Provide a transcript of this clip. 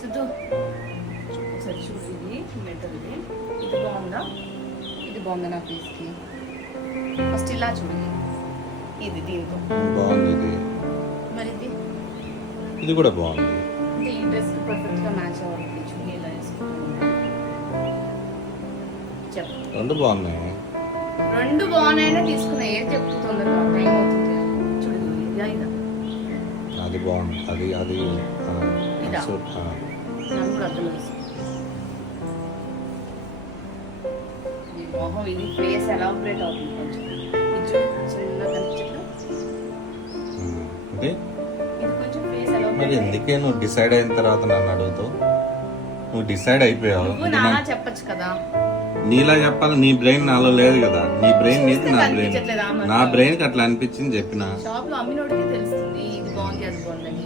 సిద్ధు ఒకసారి చూసి ఇది మెటర్ ఇది బాగుందా? ఇది బాగుందా నా పీస్కి? ఫస్ట్ ఇలా చూడు, ఇది దీంతో బాగుంది. ఇది మరి ఇది కూడా బాగుంది. అంటే ఈ డ్రెస్ పర్ఫెక్ట్గా మ్యాచ్ అవ్వాలి. చూడు ఇలా వేసుకుంటా చెప్పు. రెండు బాగున్నాయి. రెండు బాగున్నాయనే తీసుకున్నా. ఏది చెప్తూ తొందరగా టైం అవుతుంది. చూడు ఇదా ఇదా అది బాగుంది. అది అది ఇదా? నాకు కూడా అర్థం వేసి ఈ మొహం ఇది ఫేస్ ఎలా ఆపరేట్ అవుతుంది కొంచెం. ఇది చూడు చిన్నగా కనిపించట్లా? అంటే ఇది కొంచెం ఫేస్ ఎలా మరి ఎందుకే నువ్వు డిసైడ్ అయిన తర్వాత నన్ను అడుగుతావు? నువ్వు డిసైడ్ అయిపోయావు. నువ్వు నాలా చెప్పొచ్చు కదా. నీలా చెప్పాలి. నీ బ్రెయిన్ నాలో లేదు కదా. నీ బ్రెయిన్ నీది, నా బ్రెయిన్ కనిపించట్లేదా? నా బ్రెయిన్ కి అట్లా అనిపించింది చెప్పిన. షాప్ లో అమ్మినోడికి తెలుస్తుంది ఇది బాగుంది అది బాగుందని.